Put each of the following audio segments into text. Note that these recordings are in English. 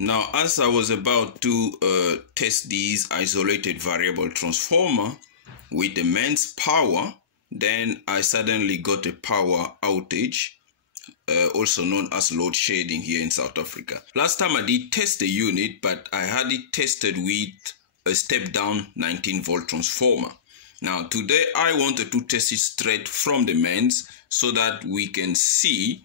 Now, as I was about to test these isolated variable transformer with the mains power, then I suddenly got a power outage, also known as load shedding here in South Africa. Last time I did test the unit, but I had it tested with a step down 19 volt transformer. Now today I wanted to test it straight from the mains so that we can see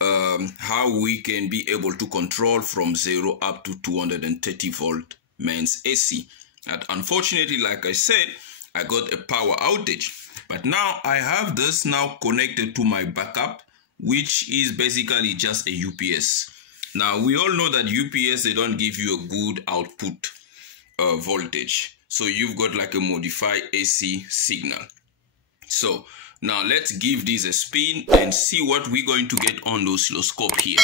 how we can be able to control from 0 up to 230 volt mains AC. And unfortunately, like I said, I got a power outage. But now I have this now connected to my backup, which is basically just a UPS. Now we all know that UPS, they don't give you a good output voltage. So you've got like a modified AC signal. So now let's give this a spin and see what we're going to get on the oscilloscope here.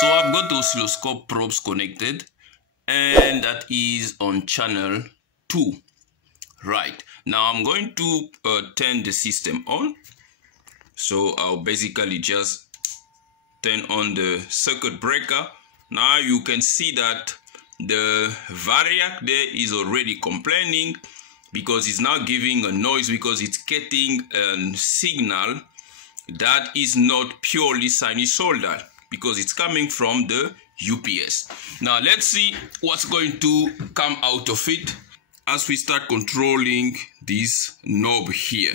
So I've got the oscilloscope probes connected, and that is on channel 2. Right, now I'm going to turn the system on. So I'll basically just turn on the circuit breaker. Now you can see that the variac there is already complaining because it's now giving a noise because it's getting a signal that is not purely sinusoidal because it's coming from the UPS. Now let's see what's going to come out of it as we start controlling this knob here.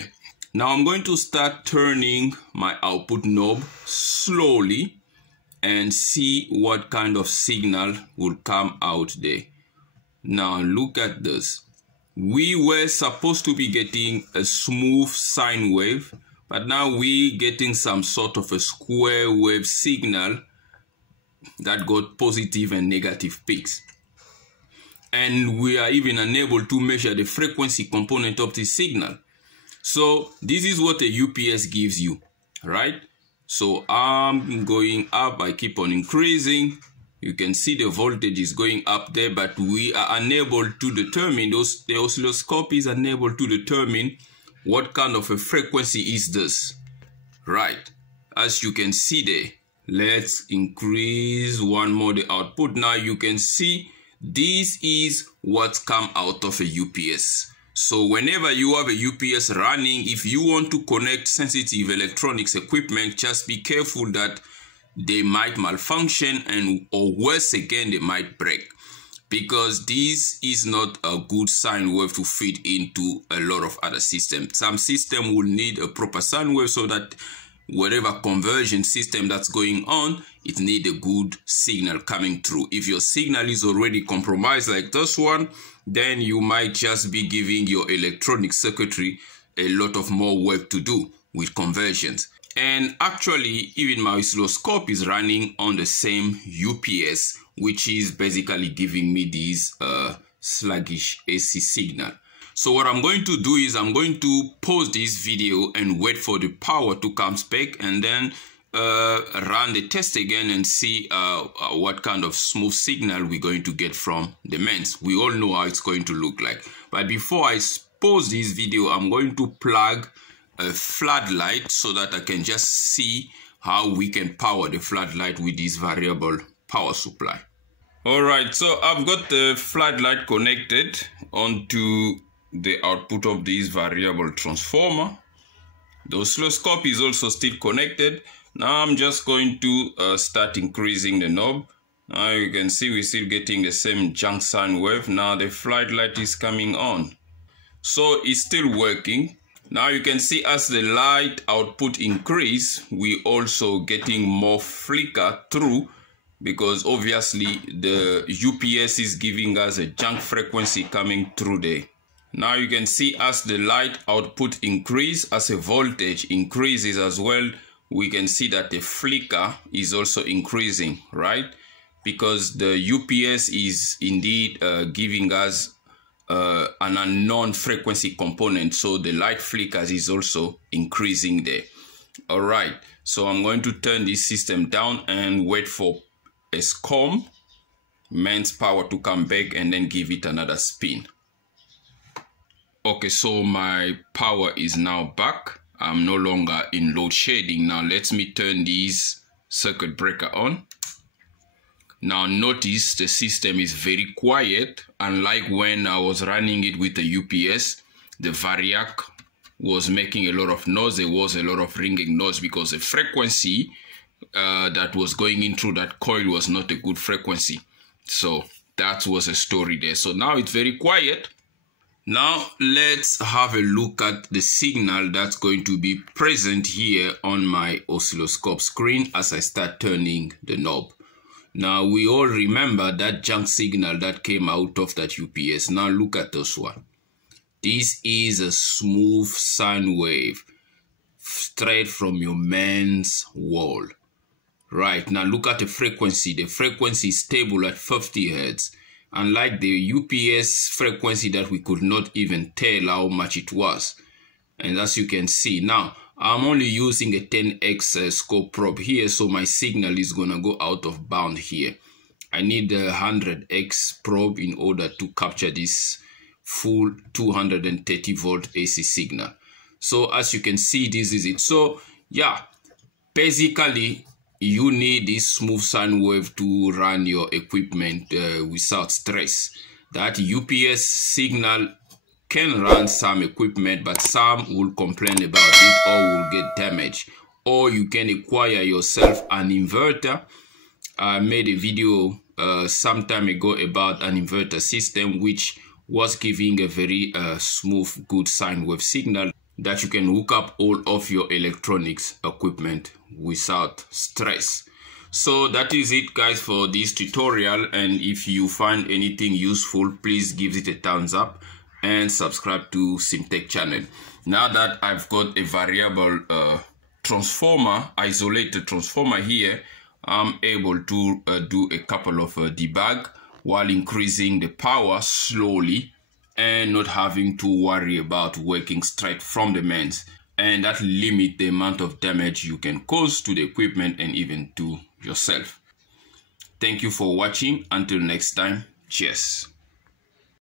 Now I'm going to start turning my output knob slowly and see what kind of signal will come out there. Now look at this. We were supposed to be getting a smooth sine wave, but now we're getting some sort of a square wave signal that got positive and negative peaks. And we are even unable to measure the frequency component of the signal. So this is what a UPS gives you, right? So I'm going up, I keep on increasing. You can see the voltage is going up there, but we are unable to determine, the oscilloscope is unable to determine what kind of a frequency is this, right? As you can see there, let's increase one more the output. Now you can see this is what's come out of a UPS. So whenever you have a UPS running, if you want to connect sensitive electronics equipment, just be careful that they might malfunction and or worse again, they might break, because this is not a good sine wave to feed into a lot of other systems. Some system will need a proper sine wave so that whatever conversion system that's going on, it need a good signal coming through. If your signal is already compromised like this one, then you might just be giving your electronic circuitry a lot of more work to do with conversions. And actually, even my oscilloscope is running on the same UPS, which is basically giving me this sluggish AC signal. So what I'm going to do is I'm going to pause this video and wait for the power to come back, and then run the test again and see what kind of smooth signal we're going to get from the mains. We all know how it's going to look like. But before I pause this video, I'm going to plug a floodlight so that I can just see how we can power the floodlight with this variable power supply. Alright, so I've got the floodlight connected onto the output of this variable transformer. The oscilloscope is also still connected. Now I'm just going to start increasing the knob. Now you can see we're still getting the same junk sine wave. Now the floodlight is coming on. So it's still working. Now you can see as the light output increase, we also getting more flicker through, because obviously the UPS is giving us a junk frequency coming through there. Now you can see as the light output increase, as a voltage increases as well, we can see that the flicker is also increasing, right? Because the UPS is indeed giving us an unknown frequency component, so the light flickers is also increasing there. All right, so I'm going to turn this system down and wait for a SCOM mains power to come back and then give it another spin. Okay, so my power is now back. I'm no longer in load shedding. Now let me turn this circuit breaker on. Now notice the system is very quiet, unlike when I was running it with the UPS. The variac was making a lot of noise. There was a lot of ringing noise because the frequency that was going in through that coil was not a good frequency. So that was a story there. So now it's very quiet. Now let's have a look at the signal that's going to be present here on my oscilloscope screen as I start turning the knob. Now we all remember that junk signal that came out of that UPS. Now look at this one. This is a smooth sine wave straight from your mains wall. Right, now look at the frequency. The frequency is stable at 50 Hz. Unlike the UPS frequency that we could not even tell how much it was. And as you can see, now I'm only using a 10x scope probe here, so my signal is gonna go out of bound here. I need a 100x probe in order to capture this full 230 volt AC signal. So as you can see, this is it. So yeah, basically you need this smooth sine wave to run your equipment without stress. That UPS signal can run some equipment, but some will complain about it or will get damaged. Or you can acquire yourself an inverter. I made a video some time ago about an inverter system which was giving a very smooth, good sine wave signal that you can hook up all of your electronics equipment without stress. So that is it, guys, for this tutorial, and if you find anything useful, please give it a thumbs up and subscribe to CMTEQ channel. Now that I've got a variable transformer, isolated transformer here, I'm able to do a couple of debug while increasing the power slowly and not having to worry about working straight from the mains. And that limits the amount of damage you can cause to the equipment and even to yourself. Thank you for watching. Until next time, cheers.